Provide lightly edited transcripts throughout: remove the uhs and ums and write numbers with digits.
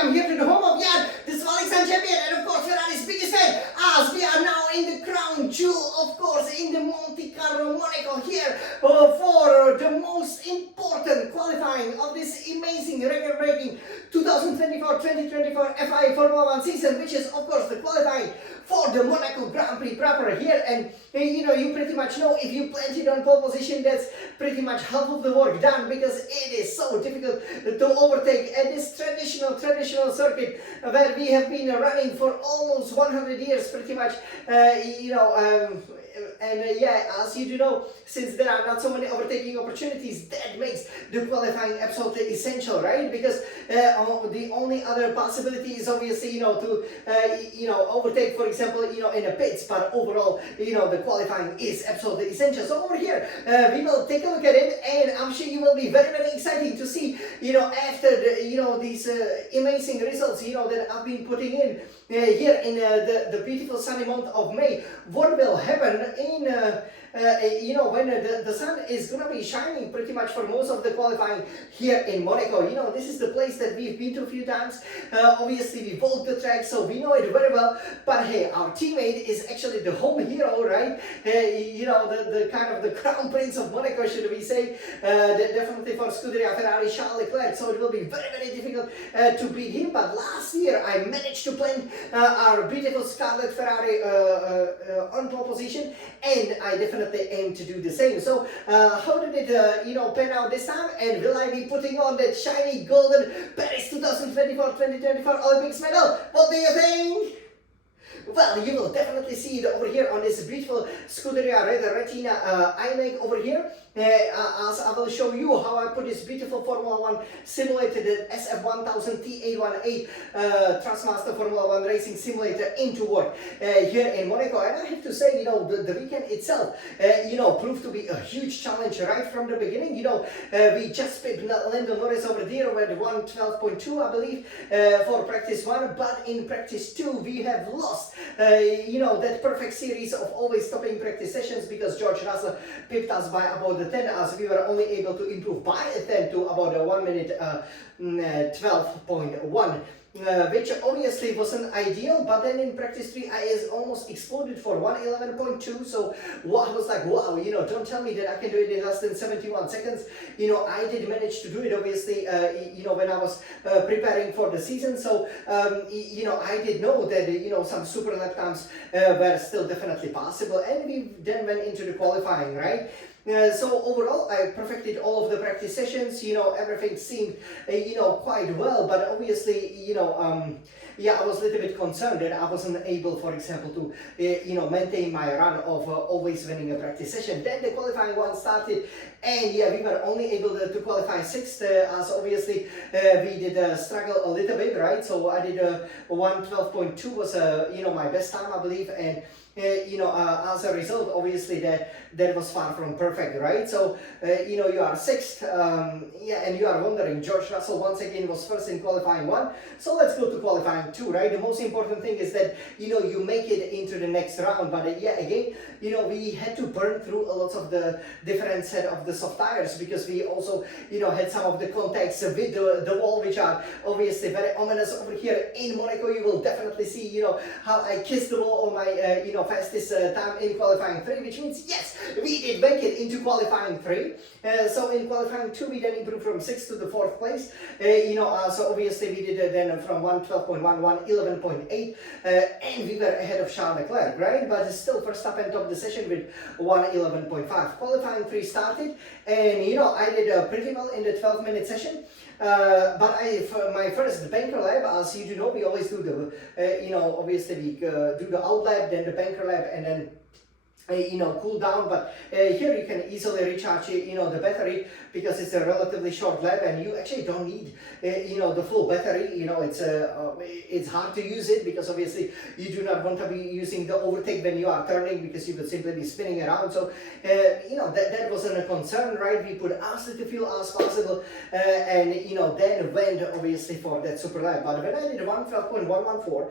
welcome here to the home of Yard, this Valexan champion, and of course Ferrari's biggest fan, as we are now in the crown jewel, of course, in the Monte Carlo Monaco here for the most important qualifying of this amazing record-breaking 2024-2024 FIA Formula 1 season, which is of course the qualifying for the Monaco Grand Prix proper here. And you know, you pretty much know if you planted on pole position, that's pretty much half of the work done, because it is so difficult to overtake at this traditional circuit where we have been running for almost 100 years pretty much, yeah, as you do know, since there are not so many overtaking opportunities, that makes the qualifying absolutely essential, right? Because the only other possibility is obviously, to overtake, for example, in the pits, but overall, the qualifying is absolutely essential. So over here, we will take a look at it, and I'm sure you will be very, very exciting to see, after the, these amazing results, that I've been putting in here in the beautiful sunny month of May, what will happen in when the sun is gonna be shining pretty much for most of the qualifying here in Monaco. This is the place that we've been to a few times. Obviously we walked the track, so we know it very well, but hey, our teammate is actually the home hero, right? The kind of the crown prince of Monaco, should we say, definitely for Scuderia Ferrari, Charles Leclerc, so it will be very, very difficult to beat him. But last year I managed to plant our beautiful Scarlet Ferrari on pole position, and I definitely aim to do the same. So how did it pan out this time, and will I be putting on that shiny golden Paris 2024-2024 Olympics medal? What do you think? Well, you will definitely see it over here on this beautiful Scuderia Red Retina iMac over here. As I will show you how I put this beautiful Formula 1 simulated SF1000 T818 Trustmaster Formula 1 Racing Simulator into work here in Monaco. And I have to say, the weekend itself, proved to be a huge challenge right from the beginning. We just picked Lando Norris over there with 112.2, I believe, for practice 1, but in practice 2 we have lost, that perfect series of always stopping practice sessions, because George Russell pipped us by about the 10, as we were only able to improve by a 10 to about a 1 minute 12.1. Which obviously wasn't ideal, but then in practice 3 I almost exploded for 111.2, so I was like, wow, don't tell me that I can do it in less than 71 seconds. I did manage to do it, obviously, when I was preparing for the season, so, I did know that, some super lap times were still definitely possible, and we then went into the qualifying, right? So overall, I perfected all of the practice sessions. Everything seemed, quite well, but obviously, yeah, I was a little bit concerned that I wasn't able, for example, to, maintain my run of always winning a practice session. Then the qualifying one started, and yeah, we were only able to qualify 6th, as obviously we did struggle a little bit, right? So I did 112.2 was, my best time, I believe, and as a result, obviously that was far from perfect, right? So you are 6th, and you are wondering, George Russell once again was first in qualifying 1, so let's go to qualifying 2, right? The most important thing is that you make it into the next round, but yeah, again, we had to burn through a lot of the different set of the soft tires, because we also had some of the contacts with the wall, which are obviously very ominous over here in Monaco. You will definitely see how I kissed the wall on my fastest time in qualifying 3, which means yes, we did make it into qualifying 3. So in qualifying 2 we then improved from 6th to the 4th place. So obviously we did then from 112.1, 111.8, and we were ahead of Charles Leclerc, right? But still Verstappen topped the session with 111.5. Qualifying 3 started, and I did pretty well in the 12-minute session. But for my first banker lap, as you do know, we always do the, obviously we do the out lap, then the banker lap, and then cool down. But here you can easily recharge the battery, because it's a relatively short lap, and you actually don't need the full battery. It's hard to use it, because obviously you do not want to be using the overtake when you are turning, because you would simply be spinning around. So that wasn't a concern, right? We put as little fuel as possible, and then went obviously for that super lap. But when I did 112.114,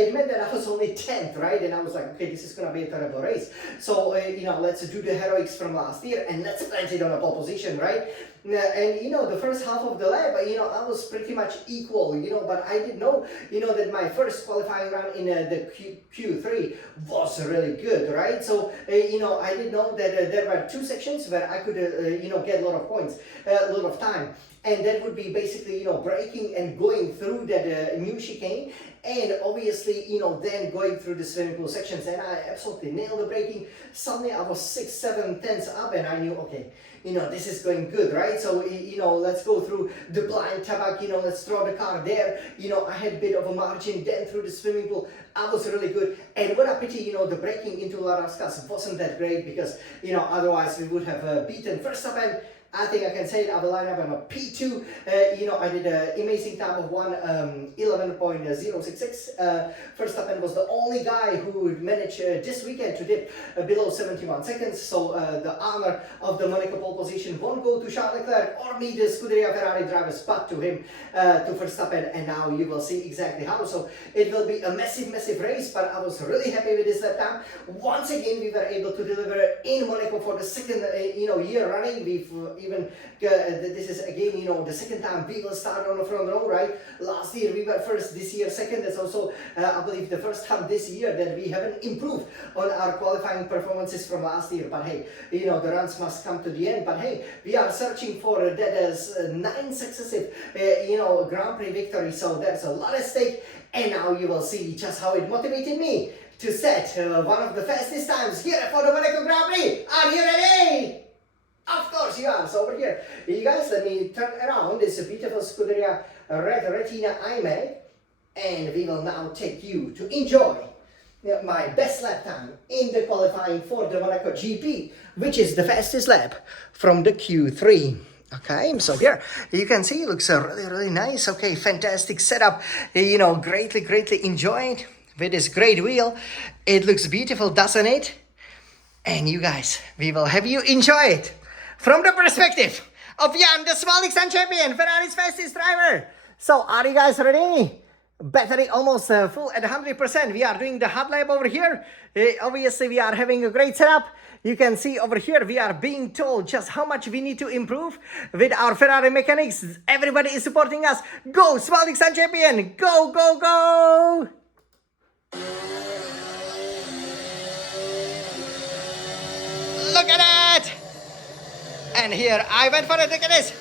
it meant that I was only 10th, right? And I was like, okay, this is gonna be a terrible race. So let's do the heroics from last year, and let's plant it on a pole position, right? And you know, the first half of the lap, you know, I was pretty much equal, you know, but I didn't know, you know, that my first qualifying run in the Q3 was really good, right? So, you know, I didn't know that there were two sections where I could, you know, get a lot of points, a lot of time. And that would be basically, you know, braking and going through that new chicane, and obviously, you know, then going through the swimming pool sections. And I absolutely nailed the braking. Suddenly I was 6, 7 tenths up, and I knew, okay, you know, this is going good, right? So, you know, let's go through the blind Tabac, you know, let's throw the car there. You know, I had a bit of a margin. Then through the swimming pool, I was really good. And what a pity, you know, the braking into Rascasse wasn't that great, because, you know, otherwise we would have beaten Verstappen. I think I can say it. I will line up. I'm a P2. You know, I did an amazing time of 11.066. Verstappen was the only guy who managed this weekend to dip below 71 seconds. So the honor of the Monaco Pole Position won't go to Charles Leclerc or me, the Scuderia Ferrari drivers, but to him, to Verstappen. And now you will see exactly how. So it will be a massive, massive race. But I was really happy with this lap time. Once again, we were able to deliver in Monaco for the second, you know, year running. We've even this is again, you know, the second time we will start on the front row, right? Last year we were first, this year second. That's also I believe the first time this year that we haven't improved on our qualifying performances from last year. But hey, you know, the runs must come to the end. But hey, we are searching for that as 9 successive you know, Grand Prix victory. So there's a lot at stake, and now you will see just how it motivated me to set one of the fastest times here for the Monaco Grand Prix. Are you ready? Of course you are. So over here, you guys, let me turn around. This is a beautiful Scuderia Red Retina iMac, and we will now take you to enjoy my best lap time in the qualifying for the Monaco GP, which is the fastest lap from the Q3. Okay, so here you can see it looks really, really nice. Okay, fantastic setup. You know, greatly enjoyed with this great wheel. It looks beautiful, doesn't it? And you guys, we will have you enjoy it from the perspective of Jan, the small X champion, Ferrari's fastest driver. So, are you guys ready? Battery almost full at 100%. We are doing the hot lap over here. Obviously, we are having a great setup. You can see over here, we are being told just how much we need to improve with our Ferrari mechanics. Everybody is supporting us. Go, small X champion. Go, go, go. Look at that. And here, I went for it. Look at this.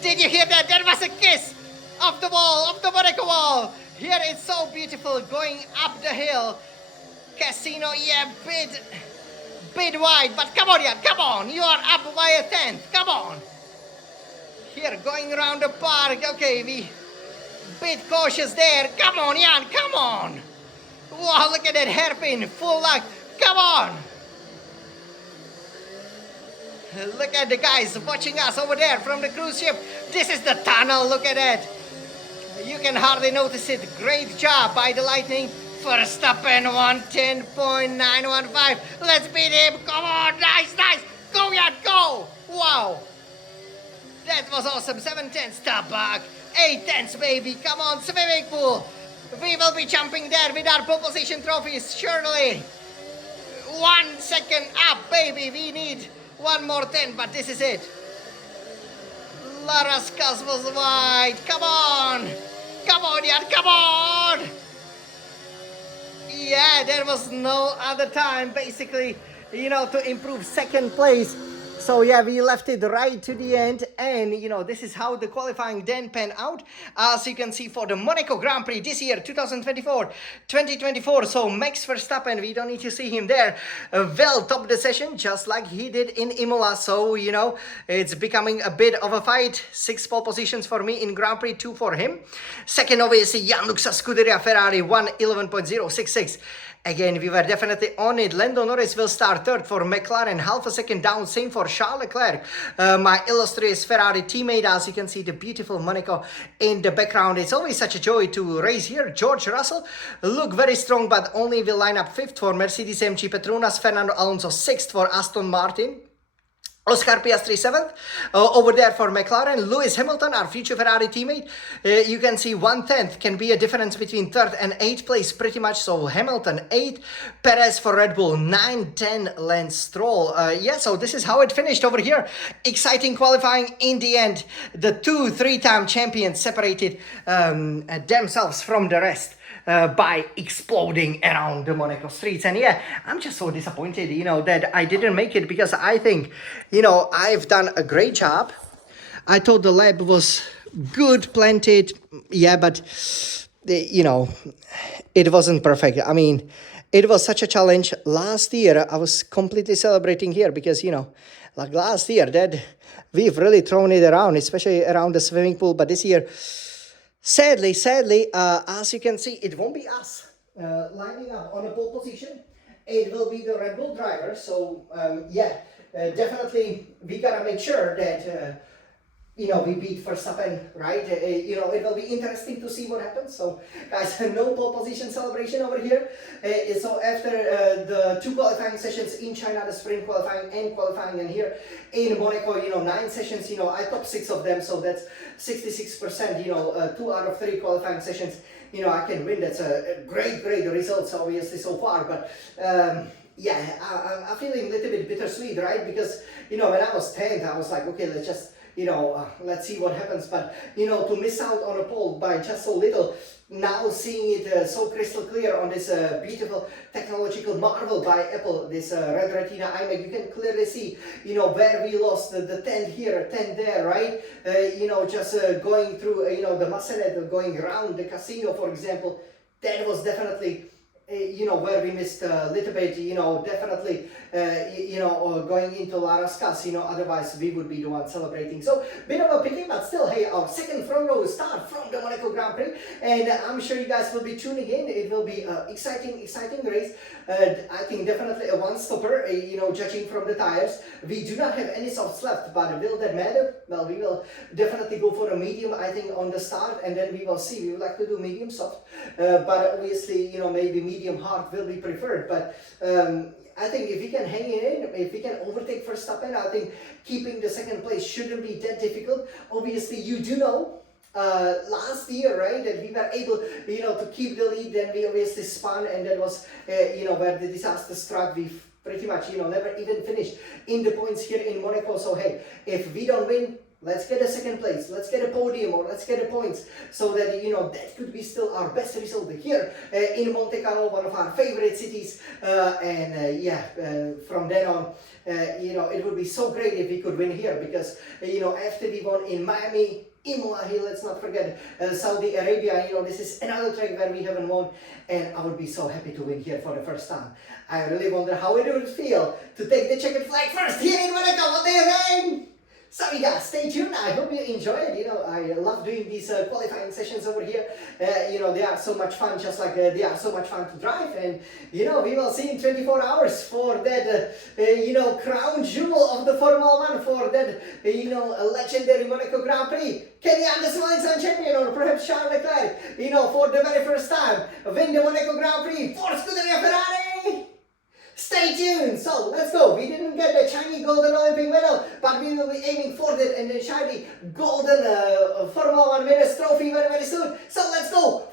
Did you hear that? That was a kiss of the wall, of the Monaco wall. Here it's so beautiful going up the hill. Casino, yeah, bit wide. But come on, Jan, come on. You are up by a 10th. Come on. Here, going around the park. Okay, we bit cautious there. Come on, Jan, come on. Wow, look at that hairpin. Full luck. Come on. Look at the guys watching us over there from the cruise ship. This is the tunnel. Look at that. You can hardly notice it. Great job by the Lightning. Verstappen 110.915. Let's beat him. Come on. Nice. Go, Jan, go. Wow. That was awesome. 7 tenths. Tabac. 8 tenths, baby. Come on, swimming pool. We will be jumping there with our pole position trophies. Surely. 1 second up, baby. We need one more 10, but this is it. Rascasse was wide. Come on. Come on, Jan. Come on. Yeah, there was no other time, basically, you know, to improve second place. So yeah, we left it right to the end, and you know, this is how the qualifying then panned out. As you can see, for the Monaco Grand Prix this year, 2024. So Max Verstappen, we don't need to see him there, well top the session, just like he did in Imola. So, you know, it's becoming a bit of a fight. 6 pole positions for me in Grand Prix, 2 for him. Second, obviously, Jan-Luca Scuderia Ferrari, 1:11.066. Again, we were definitely on it. Lando Norris will start third for McLaren, half a second down, same for Charles Leclerc. My Illustrious Ferrari teammate, as you can see, the beautiful Monaco in the background. It's always such a joy to race here. George Russell look very strong, but only will line up 5th for Mercedes AMG Petronas. Fernando Alonso 6th for Aston Martin. Oscar Piastri 7th. Over there for McLaren, Lewis Hamilton, our future Ferrari teammate. You can see 1/10 can be a difference between 3rd and 8th place pretty much. So Hamilton 8, Perez for Red Bull 9, 10 Lance Stroll. Yeah, so this is how it finished over here. Exciting qualifying in the end. The 3-time champions separated themselves from the rest. By exploding around the Monaco streets. And yeah, I'm just so disappointed, you know, that I didn't make it, because I think, you know, I've done a great job. I thought the lap was good, planted, yeah, but, you know, it wasn't perfect. I mean, it was such a challenge. Last year, I was completely celebrating here because, you know, like last year, that we've really thrown it around, especially around the swimming pool. But this year, sadly, as you can see, it won't be us lining up on a pole position. It will be the Red Bull driver. So yeah, definitely we gotta make sure that you know, we beat Verstappen, right? You know, it will be interesting to see what happens. So, guys, no pole position celebration over here. So after the 2 qualifying sessions in China, the sprint qualifying and qualifying, and here in Monaco, you know, 9 sessions, you know, I top 6 of them, so that's 66%, you know, 2 out of 3 qualifying sessions, you know, I can win. That's a great results, obviously, so far, but yeah, I'm feeling a little bit bittersweet, right? Because, you know, when I was 10th, I was like, okay, let's just, you know, let's see what happens. But, you know, to miss out on a pole by just so little, now seeing it so crystal clear on this beautiful technological marvel by Apple, this Red Retina iMac, you can clearly see, you know, where we lost the 10 here, 10 there, right? You know, just going through, you know, the Massenet, going around the casino, for example, that was definitely you know, where we missed a little bit, you know, definitely, you know, going into Rascasse, you know, otherwise we would be the ones celebrating. So, bit of a pity, but still, hey, our second front row start from the Monaco Grand Prix, and I'm sure you guys will be tuning in. It will be an exciting race. I think definitely a one-stopper, you know, judging from the tires. We do not have any softs left, but will that matter? Well, we will definitely go for a medium, I think, on the start, and then we will see. We would like to do medium soft, but obviously, you know, maybe medium hard will be preferred. But I think if we can hang it in, if we can overtake Verstappen, I think keeping the second place shouldn't be that difficult. Obviously, you do know, last year, right, that we were able, you know, to keep the lead. Then we obviously spun, and that was, you know, where the disaster struck. We pretty much, you know, never even finished in the points here in Monaco. So hey, if we don't win, let's get a second place, let's get a podium, or let's get the points, so that, you know, that could be still our best result here in Monte Carlo, one of our favorite cities. Yeah, from then on, you know, it would be so great if we could win here, because, you know, after we won in Miami, Imola here, let's not forget Saudi Arabia, you know, this is another track where we haven't won, and I would be so happy to win here for the first time. I really wonder how it would feel to take the checkered flag first here in Monaco. What do you think? So you guys, stay tuned. I hope you enjoy it. You know, I love doing these qualifying sessions over here. You know, they are so much fun, just like they are so much fun to drive. And, you know, we will see in 24 hours for that, you know, crown jewel of the Formula 1, for that, you know, legendary Monaco Grand Prix. Can the Anderson champion, or perhaps Charles Leclerc, you know, for the very first time, win the Monaco Grand Prix for Scuderia Ferrari? Stay tuned! So, let's go! We didn't get the shiny golden Olympic medal, but we will be aiming for that and the shiny golden Formula 1 winners trophy very, very soon. So, let's go!